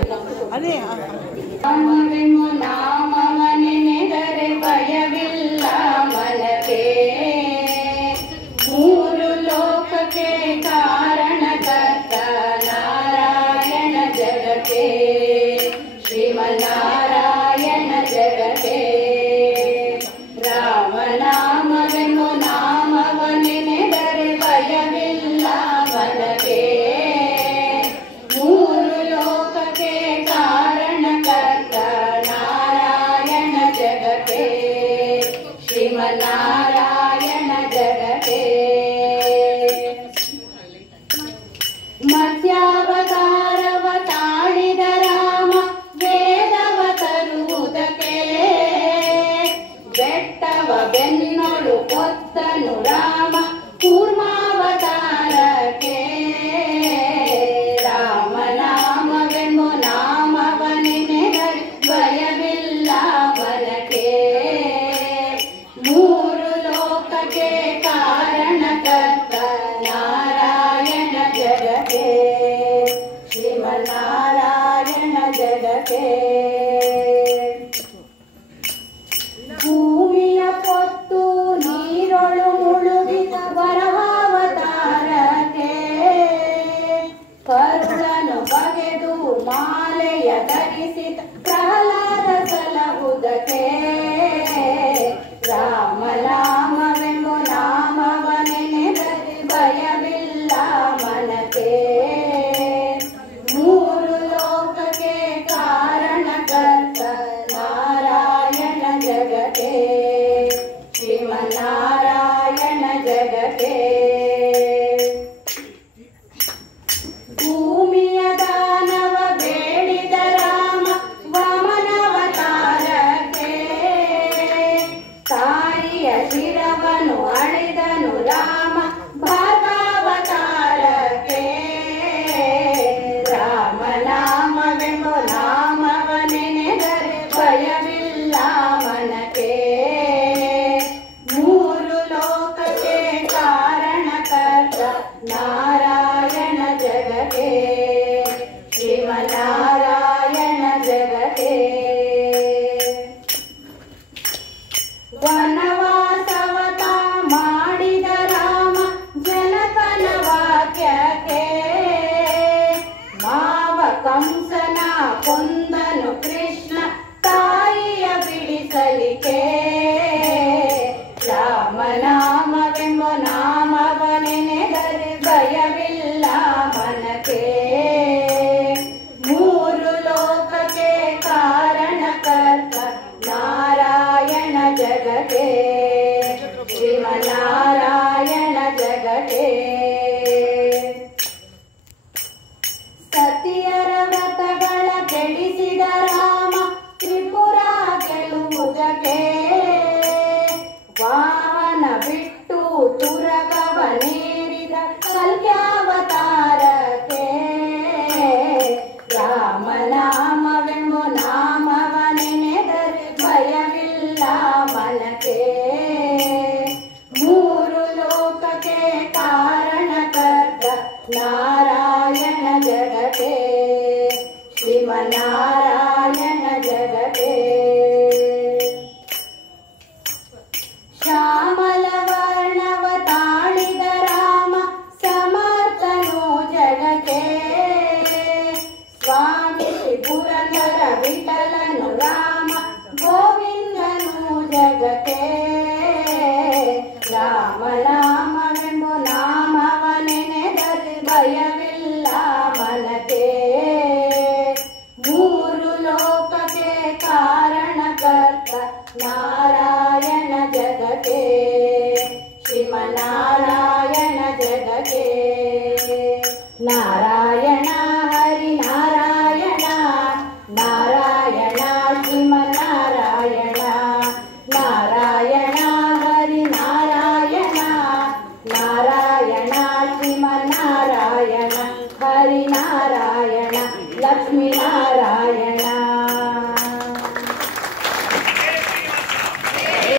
ಅದೇ ನಾಮವನೆನೆದರೆ ಭಯವಿಲ್ಲ ಮನಕ್ಕೆ, ಮೂರು ಲೋಕಕ್ಕೆ ಕಾರಣಕರ್ತ ನಾರಾಯಣ ಜಗಕ್ಕೆ, ಶ್ರೀಮನ್ನಾರಾಯಣ ಜಗಕ್ಕೆ. ರಾಮನಾಮವೆಂಬ ನಾಮವನೆನೆದರೆ ಭಯವಿಲ್ಲ ಮನಕ್ಕೆ, ಮೂರು ಲೋಕಕ್ಕೆ ಕಾರಣಕರ್ತ ನಾರಾಯಣ ಜಗಕ್ಕೆ, ಶ್ರೀಮನ್ನಾರಾಯಣ ಜಗಕ್ಕೆ. ಮತ್ಸ್ಯಾವತಾರವ ತಾಳಿದ ರಾಮ ವೇದವ ತರುವುದಕ್ಕೆ, ಬೆಟ್ಟವ ಬೆನ್ನೊಳು ಕೊತ್ತನು ರಾಮ ಕೂರ್ಮಾವತಾರಕ್ಕೆ. ರಾಮನಾಮವೆಂಬ ನಾಮವನೆನೆದರೆ ಭಯವಿಲ್ಲ ಮನಕ್ಕೆ, ಮೂರು ಲೋಕಕ್ಕೆ ಕಾರಣಕರ್ತ ನಾರಾಯಣ ಜಗಕ್ಕೆ, ಶ್ರೀಮನ್ನಾರಾಯಣ ಜಗಕ್ಕೆ. ಭೂಮಿಯ ಪೊತ್ತು ನೀರೊಳು ಮುಳುಗಿದ ವರಹಾವತಾರಕ್ಕೆ, ಕರುಳನು ಬಗೆದು ಮಾಲೆಯ ಧರಿಸಿದ ಪ್ರಹ್ಲಾದ ಸಲಹುದಕ್ಕೆ. ರಾಮನಾಮವೆಂಬ ನಾಮವನೆನೆದರೆ ಭಯವಿಲ್ಲ ಮನಕ್ಕೆ, ಮೂರು ಲೋಕಕ್ಕೆ ಕಾರಣಕರ್ತ ನಾರಾಯಣ ಜಗಕ್ಕೆ, ಶ್ರೀಮನ್ನಾರಾಯಣ ಜಗಕ್ಕೆ. ಭೂಮಿಯ ದಾನವ ಬೇಡಿದ ರಾಮ ವಾಮನಾವತಾರಕ್ಕೆ, ತಾಯಿಯ ಶಿರವನು ಅಳಿದನು ರಾಮ ಭಾಗಾವತಾರಕ್ಕೆ. ರಾಮನಾಮವೆಂಬ ನಾಮವನೆನೆದರೆ ಭಯವಿಲ್ಲ ಮನಕ್ಕೆ, ಮೂರು ಲೋಕಕ್ಕೆ ಕಾರಣಕರ್ತ ನಾರಾಯಣ ಜಗಕ್ಕೆ, ಶ್ರೀಮನ್ನಾರಾಯಣ ಜಗಕ್ಕೆ. ವನವಾಸವತ ಮಾಡಿದ ರಾಮ ಜನಪನ ವಾಕ್ಯಕ್ಕೆ, ಮಾವ ಕಂಸನ ಕೊಂದನು ಕೃಷ್ಣ ತಾಯಿಯ ಬಿಡಿಸಲಿಕ್ಕೆ. ರಾಮನಾಮವೆಂಬ ನಾಮವನೆನೆದರೆ ಭಯವಿಲ್ಲ ಮನಕ್ಕೆ, ಮೂರು ಲೋಕಕ್ಕೆ ಕಾರಣಕರ್ತ ನಾರಾಯಣ ಜಗಕ್ಕೆ, ಶ್ರೀಮನ್ನಾರಾಯಣ ಜಗಕ್ಕೆ. ಸತಿಯರ ವ್ರತಗಳ ಕೆಡಿಸಿದ ರಾಮ ತ್ರಿಪುರ ಗೆಲ್ಲುವುದಕ್ಕೆ, ವಾಹನ ಬಿಟ್ಟು ತುರಗವ ನೀಡಿದ ಕಲ್ಕ್ಯಾವತಾರಕ್ಕೆ. ರಾಮನಾಮವೆಂಬ ನಾಮವನೆನೆದರೆ ಭಯವಿಲ್ಲ ಮನಕ್ಕೆ, ಮೂರು ಲೋಕಕ್ಕೆ ಕಾರಣಕರ್ತ ನಾರಾಯಣ ಜಗಕ್ಕೆ, ಶ್ರೀಮನ್ನಾರಾಯಣ ಜಗಕ್ಕೆ. ಶ್ಯಾಮಲ ವರ್ಣವ ತಾಳಿದ ರಾಮ ಸಮರ್ಥನು ಜಗಕ್ಕೆ, ಸ್ವಾಮಿ ಪುರಂದರ ವಿಠಲನು ರಾಮ ಗೋವಿಂದನು ಜಗಕ್ಕೆ. ರಾಮನಾಮವೆಂಬ ನಾಮವನೆನೆದರೆ ಭಯವಿಲ್ಲ ಮನಕ್ಕೆ, ಮೂರು ಲೋಕಕ್ಕೆ ಕಾರಣಕರ್ತ ನಾರಾಯಣ ಜಗಕ್ಕೆ, ಶ್ರೀಮನ್ನಾರಾಯಣ ಜಗಕ್ಕೆ. ನಾರಾಯಣ